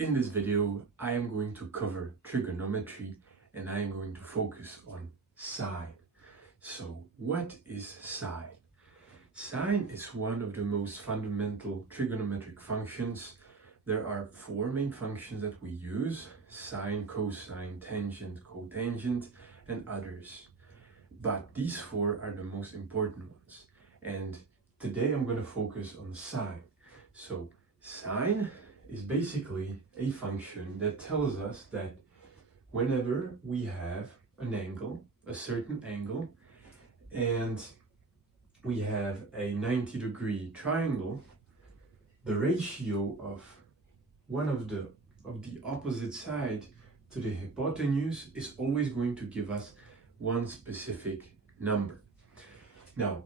In this video, I am going to cover trigonometry and I am going to focus on sine. So, what is sine? Sine is one of the most fundamental trigonometric functions. There are four main functions that we use: sine, cosine, tangent, cotangent, and others. But these four are the most important ones. And today I'm going to focus on sine. So, sine is basically a function that tells us that whenever we have an angle, a certain angle, and we have a 90-degree triangle, the ratio of one of the opposite side to the hypotenuse is always going to give us one specific number. Now,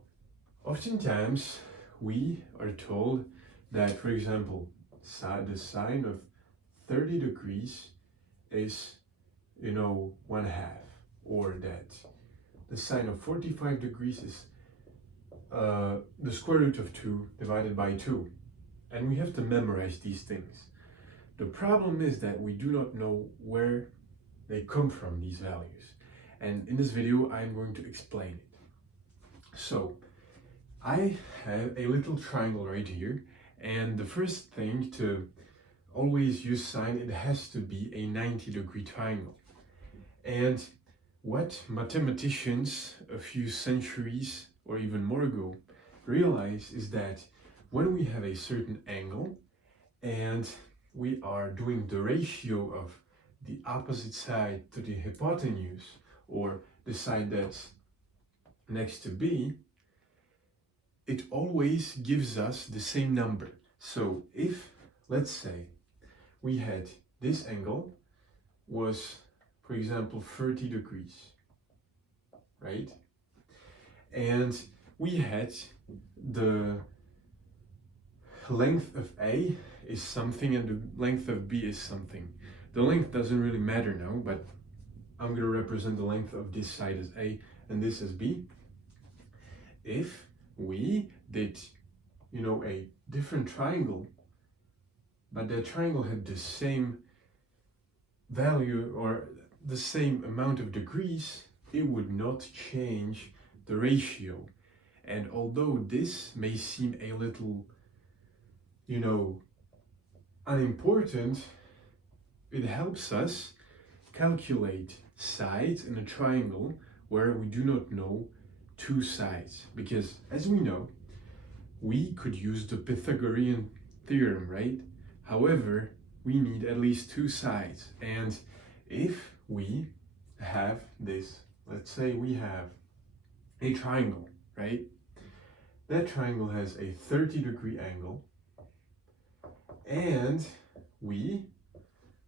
oftentimes we are told that, for example, the sine of 30 degrees is, 1/2, or that the sine of 45 degrees is the square root of 2 divided by 2. And we have to memorize these things. The problem is that we do not know where they come from, these values. And in this video, I'm going to explain it. So, I have a little triangle right here. And the first thing to always use sine, it has to be a 90-degree triangle. And what mathematicians a few centuries or even more ago realized is that when we have a certain angle and we are doing the ratio of the opposite side to the hypotenuse, or the side that's next to B, it always gives us the same number. So if, let's say, we had this angle was, for example, 30 degrees, right? And we had the length of A is something and the length of B is something. The length doesn't really matter now, but I'm going to represent the length of this side as A and this as B. If we did, a different triangle, but that triangle had the same value or the same amount of degrees, it would not change the ratio. And although this may seem a little, unimportant, it helps us calculate sides in a triangle where we do not know two sides, because as we know, we could use the Pythagorean theorem, right? However, we need at least two sides. And if we have this, let's say we have a triangle, right? That triangle has a 30-degree angle, and we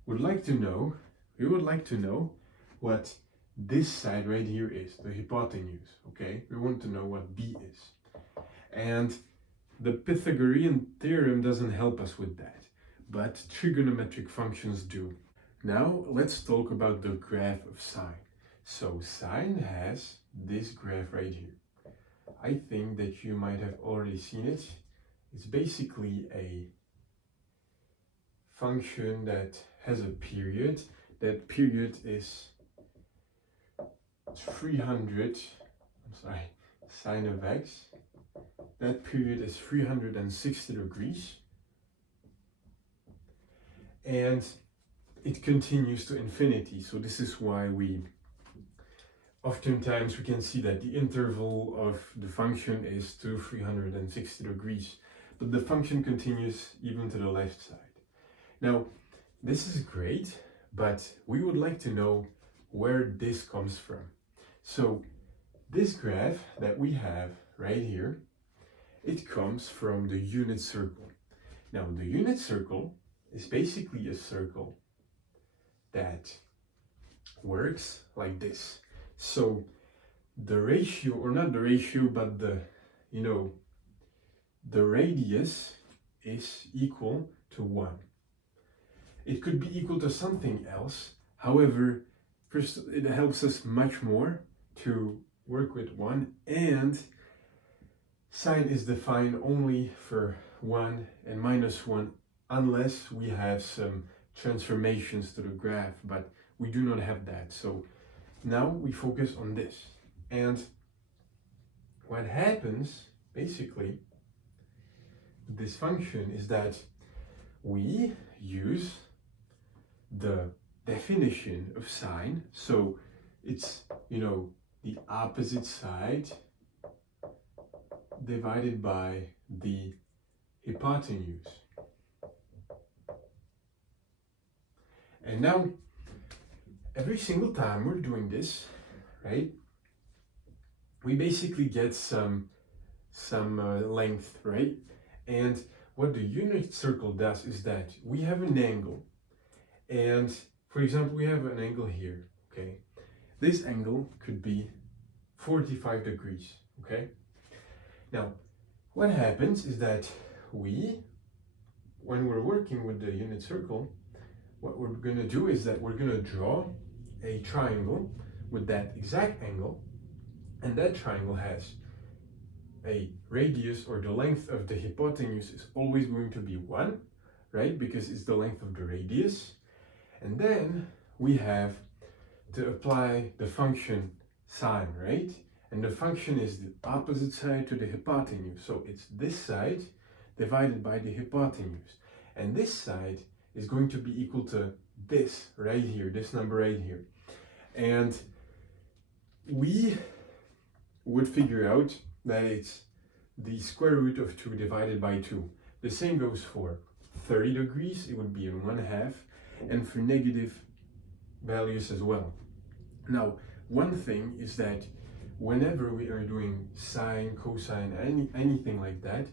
would like to know what this side right here is, the hypotenuse, okay? We want to know what B is. And the Pythagorean theorem doesn't help us with that, but trigonometric functions do. Now let's talk about the graph of sine. So sine has this graph right here. I think that you might have already seen it. It's basically a function that has a period. That period is 300, sine of x. That period is 360 degrees. And it continues to infinity. So this is why oftentimes we can see that the interval of the function is to 360 degrees. But the function continues even to the left side. Now, this is great, but we would like to know where this comes from. So this graph that we have right here, it comes from the unit circle. Now, the unit circle is basically a circle that works like this. So the ratio, or not the ratio, but the radius is equal to 1. It could be equal to something else. However, first, it helps us much more to work with 1, and sine is defined only for 1 and minus 1 unless we have some transformations to the graph, but we do not have that. So now we focus on this. And what happens basically with this function is that we use the definition of sine. So it's, the opposite side divided by the hypotenuse. And now, every single time we're doing this, right, we basically get some length, right? And what the unit circle does is that we have an angle. And for example, we have an angle here, okay? This angle could be 45 degrees, okay? Now, what happens is that when we're working with the unit circle, what we're going to do is that we're going to draw a triangle with that exact angle, and that triangle has a radius, or the length of the hypotenuse is always going to be 1, right? Because it's the length of the radius. And then we have to apply the function sine, right? And the function is the opposite side to the hypotenuse. So it's this side divided by the hypotenuse. And this side is going to be equal to this right here, this number right here. And we would figure out that it's the square root of 2 divided by 2. The same goes for 30 degrees, it would be in 1/2, and for negative values as well. Now, one thing is that whenever we are doing sine, cosine, anything like that,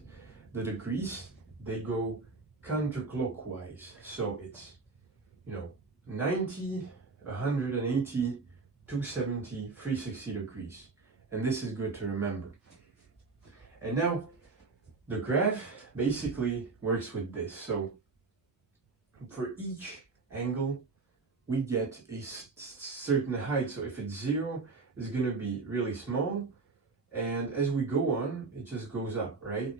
the degrees, they go counterclockwise. So it's, 90, 180, 270, 360 degrees. And this is good to remember. And now the graph basically works with this. So for each angle, we get a certain height. So if it's 0, it's going to be really small. And as we go on, it just goes up, right?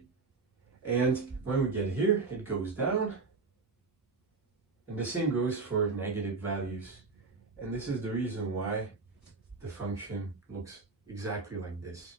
And when we get here, it goes down. And the same goes for negative values. And this is the reason why the function looks exactly like this.